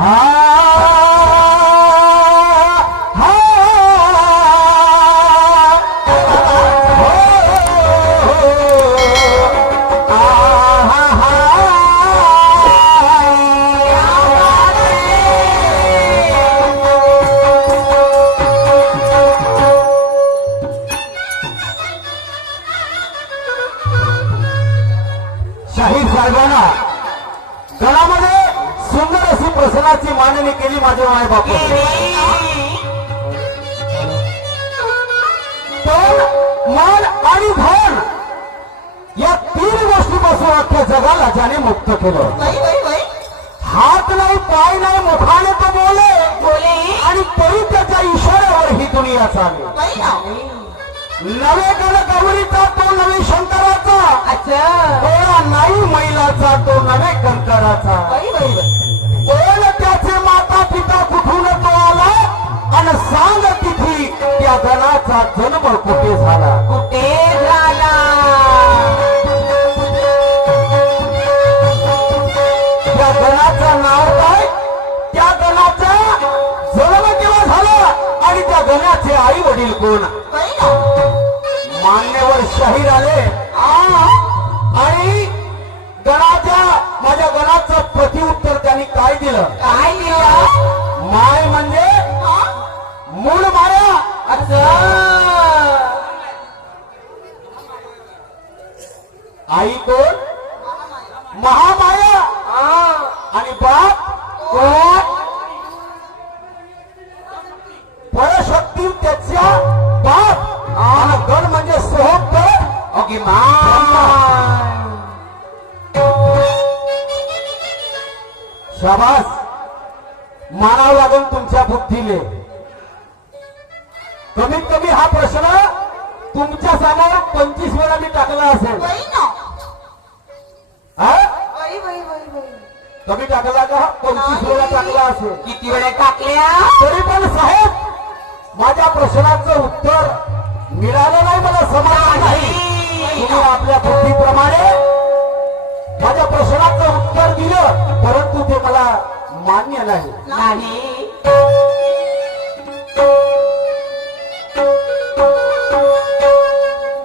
हा मांडणी केली माझ्या माय बाप पण मन आणि धन या तीन गोष्टीपासून अख्ख्या जगाला ज्याने मुक्त केलं. हात नाही पाय नाही मुखाने तो बोले. बोले. आणि तरी त्याच्या इशाऱ्यावर ही दुनिया चालली. नवे गण गौरीचा तो नवे शंकराचा. अच्छा. डोळा नाही मैलाचा तो नवे कंकराचा. पिता कुठून तो आला? आणि सांग तिथी त्या गणाचा जन्म कुठे झाला? कुठे झाला? त्या गणाचं नाव काय? त्या गणाचा जन्म केव्हा झाला? आणि त्या गणाचे आई वडील कोण मान्यवर शाहीर आले. आणि गणाच्या माझ्या गणाचं प्रतिउत्तर त्यांनी काय दिलं? काय दिलं? माय म्हणजे? मूळ माया. अच्छा. आई कोण? महामाया. आणि बाप कोण? परशक्ती त्याच्या बाप. आणि गण म्हणजे सोहम ओके माय. शाबास. मानावं लागेल तुमच्या बुद्धीले. कमीत कमी हा प्रश्न तुमच्यासमोर पंचवीस वेळा मी टाकला असेल. हा? कमी टाकला का? पंचवीस वेळा टाकला असेल. किती वेळा टाकल्या? तरी पण साहेब माझ्या प्रश्नाचं उत्तर मिळालं नाही मला समाधान नाही. तुम्ही आपल्या बुद्धीप्रमाणे माझ्या प्रश्नाचं उत्तर दिलं परंतु ते मला मान्य नाही. नाही.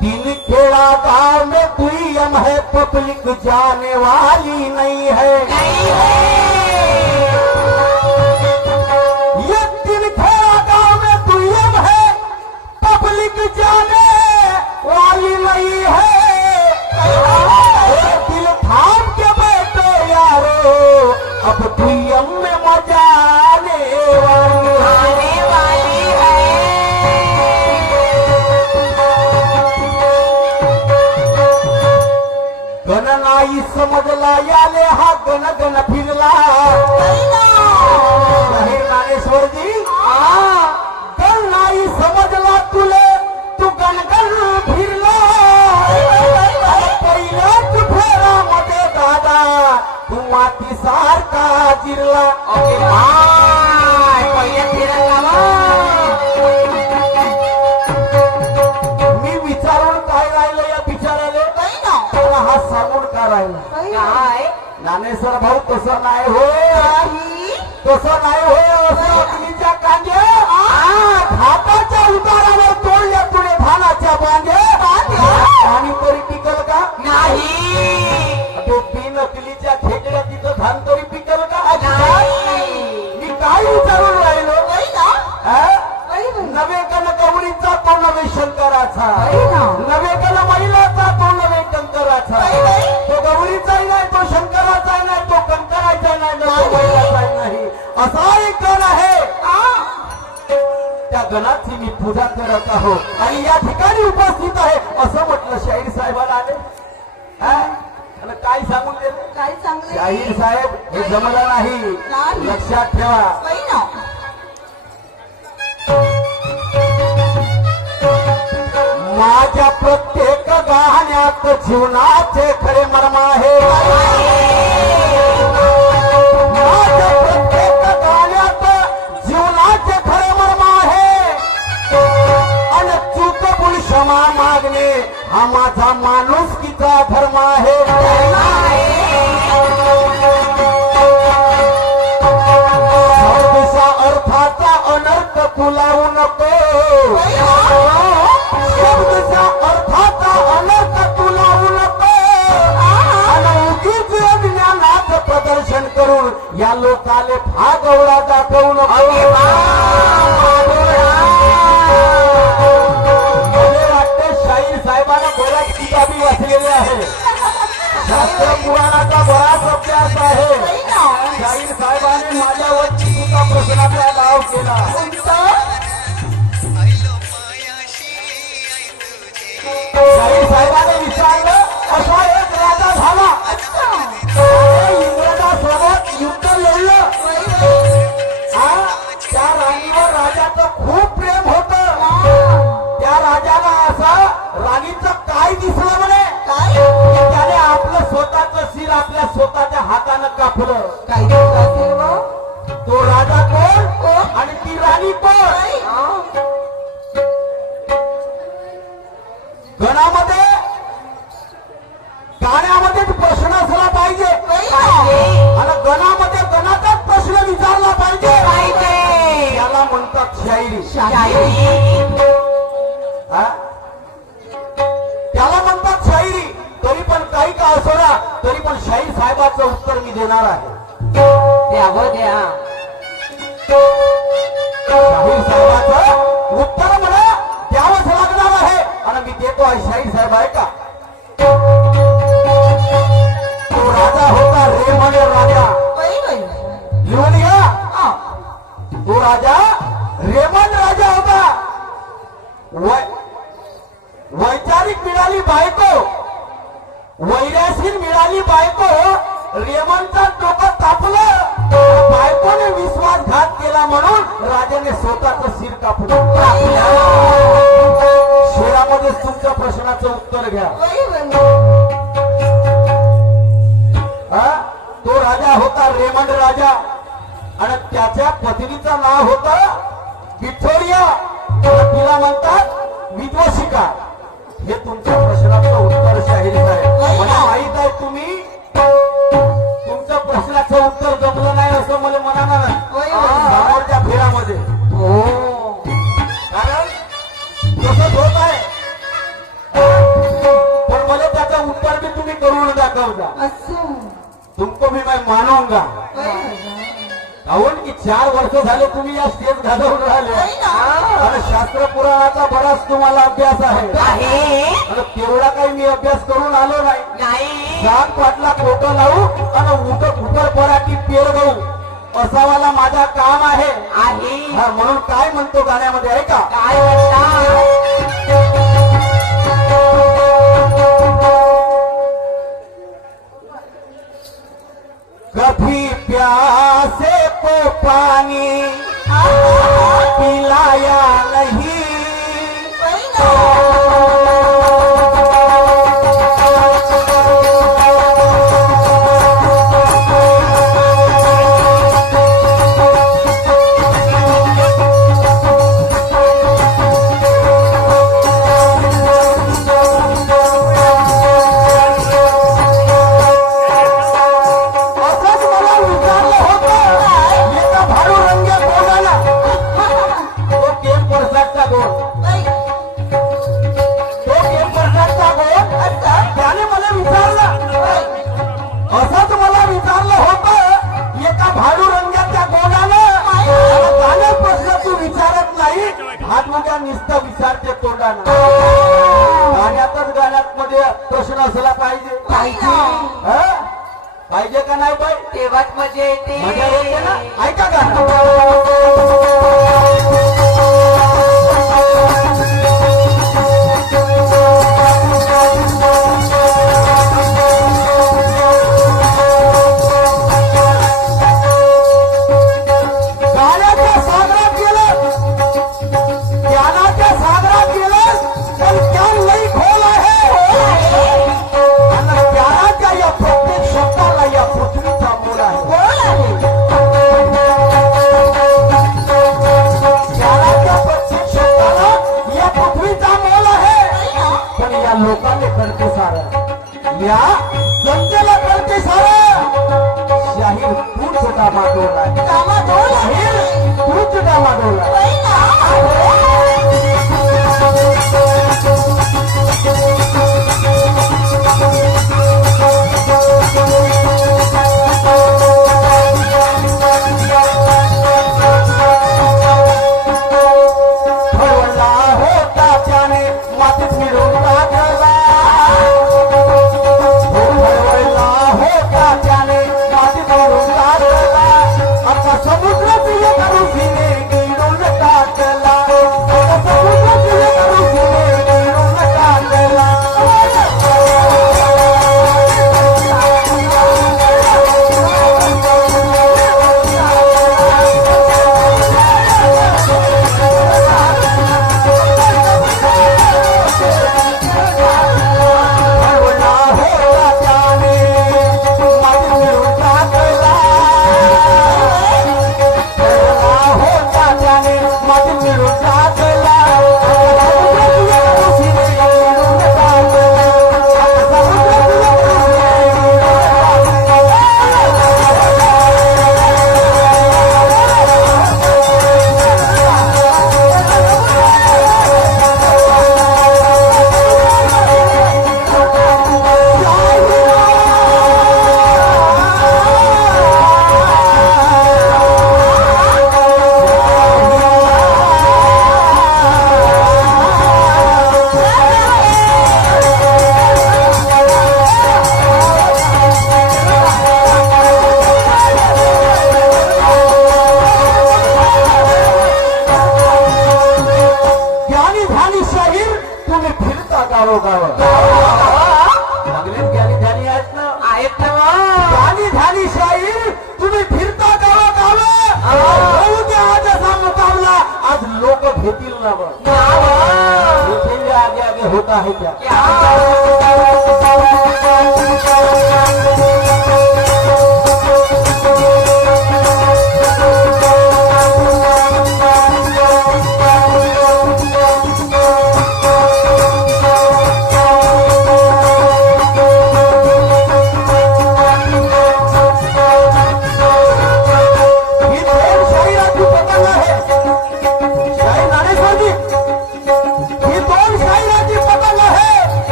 तीन खेड़ा गांव में दुईम है पब्लिक जाने वाली नहीं है। नहीं है। नाही समजला याले हा गण गण फिरला. शाहीर ज्ञानेश्वरजी गण नाही समजला तुले तू गणगण फिरला. पहिल्याच फेरामध्ये दादा तू माती सारखा जिरला ज्ञानेश्वर भाऊ तसं नाही हो तसं नाही असं अग्नीच्या कांदे हाताच्या उतारावर तोडल्या तुने धानाच्या बांधे पाणी तरी पिकल का? नाही. ते ती नकलीच्या खेकड्या तिथं धान तरी पिकल का? नाही. मी काय विचारून राहिलो? हा? नवे कन गौरीचा तो नवे शंकराचा. गणाची मी पूजा करत आहो आणि या ठिकाणी उपस्थित आहे असं म्हटलं शाहीर साहेबांना आले. हा? काय सांगून दिलं काय चांगले शाहीर साहेब हे जमलं नाही. लक्षात ठेवा. माझ्या प्रत्येक गाण्यात जीवनाचे खरे मर्म आहे. प्रदर्शन करून या लोकाले भागवला दाखवू नको. मला वाटते शाहीर साहेबांना बऱ्याच किताबी वाचलेल्या आहे हातानं कापलं तो राजा कोण? आणि ती राणी कोण? गणामध्ये गाण्यामध्येच प्रश्न असला पाहिजे. आणि गणामध्ये गणाचाच प्रश्न विचारला पाहिजे. त्याला म्हणतात शायरी. हा? तरी पण शाहीर साहेबाचं उत्तर मी देणार आहे. शाहीर साहेबाचं उत्तर मला द्यावंच लागणार आहे. आणि मी देतो आहे शाहीर साहेब आहे का तो राजा होता रेमण राजा. लिहून घ्या. तो राजा रेमन राजा होता. वैचारिक मिळाली बायको. वैरासीन मिळाली बायको. रेमनचा डोकं तापलं बायकोने विश्वासघात केला म्हणून राजाने स्वतःच शिर कापलं शेरामध्येच तुमच्या प्रश्नाचं उत्तर घ्या. हा? तो राजा होता रेमंड राजा. आणि त्याच्या पत्नीचं नाव होतं आणि तिला म्हणतात विद्वशिका हे तुमच्या प्रश्नाचं उत्तर शाहीर आहे मला माहीत आहे तुम्ही माझा काम आहे. हा म्हणून काय म्हणतो गाण्यामध्ये आहे का कभी प्यासे को पानी नुसतं विचारते तोंडानं गाण्यातच गाण्यात मध्ये प्रश्न असला पाहिजे. हा? पाहिजे का नाही पाहिजे तेव्हाच मजा येते. ऐका का?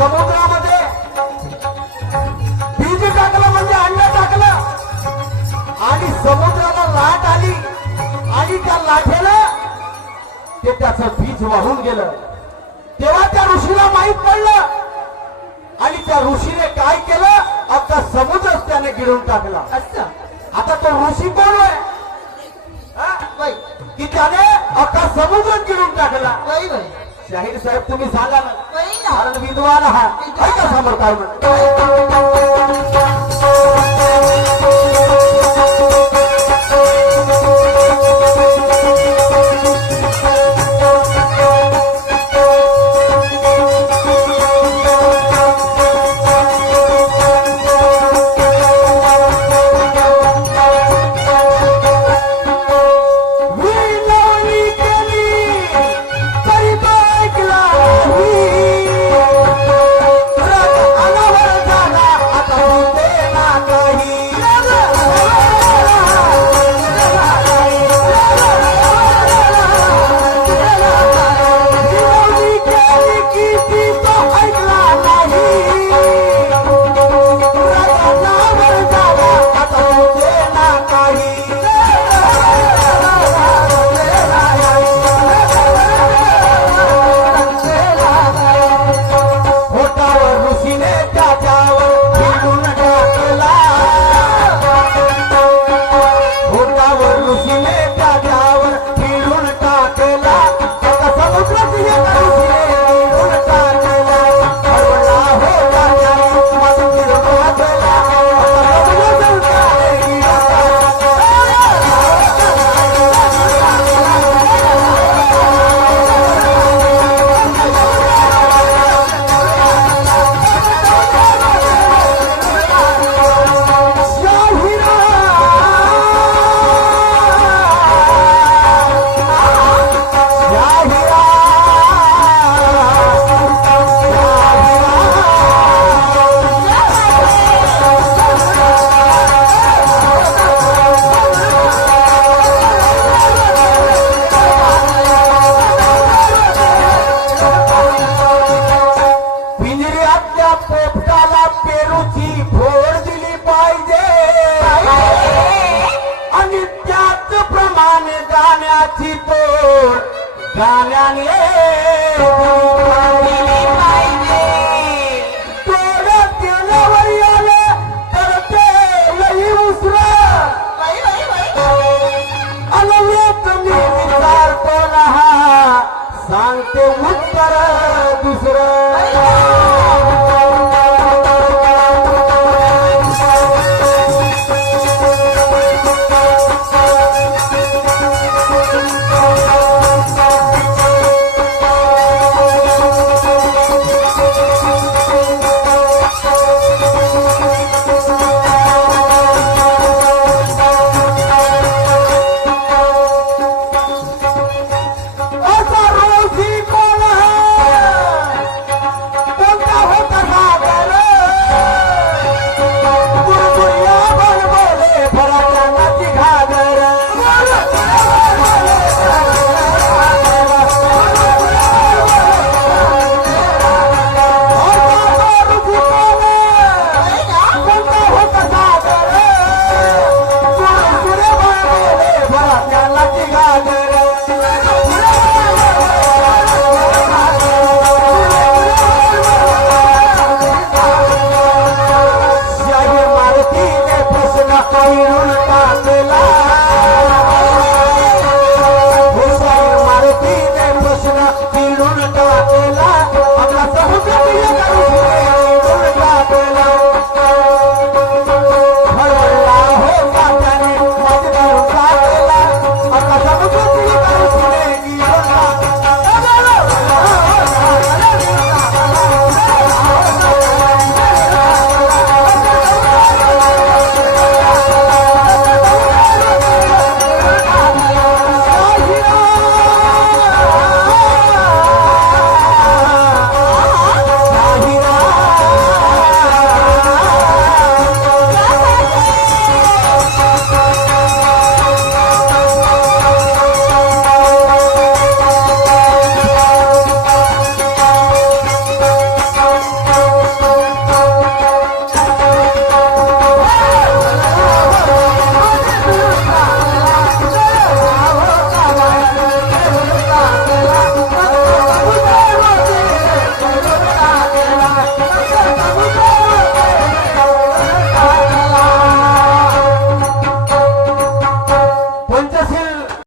समुद्रामध्ये. बीज टाकलं म्हणजे अंड टाकलं. आणि समुद्राला लाट आली. आणि त्या लाटेला ते त्याचं बीज वाहून गेलं. तेव्हा त्या ऋषीला माहीत पडलं. आणि त्या ऋषीने काय केलं? आता समुद्रच त्याने गिळून टाकला. आता तो ऋषी कोण आहे? की त्याने अख्खा समुद्र गिळून टाकला? शाहीर साहेब तुम्ही सांगा कारण विद्वान आहात ऐका समोर काय म्हणतो? Galale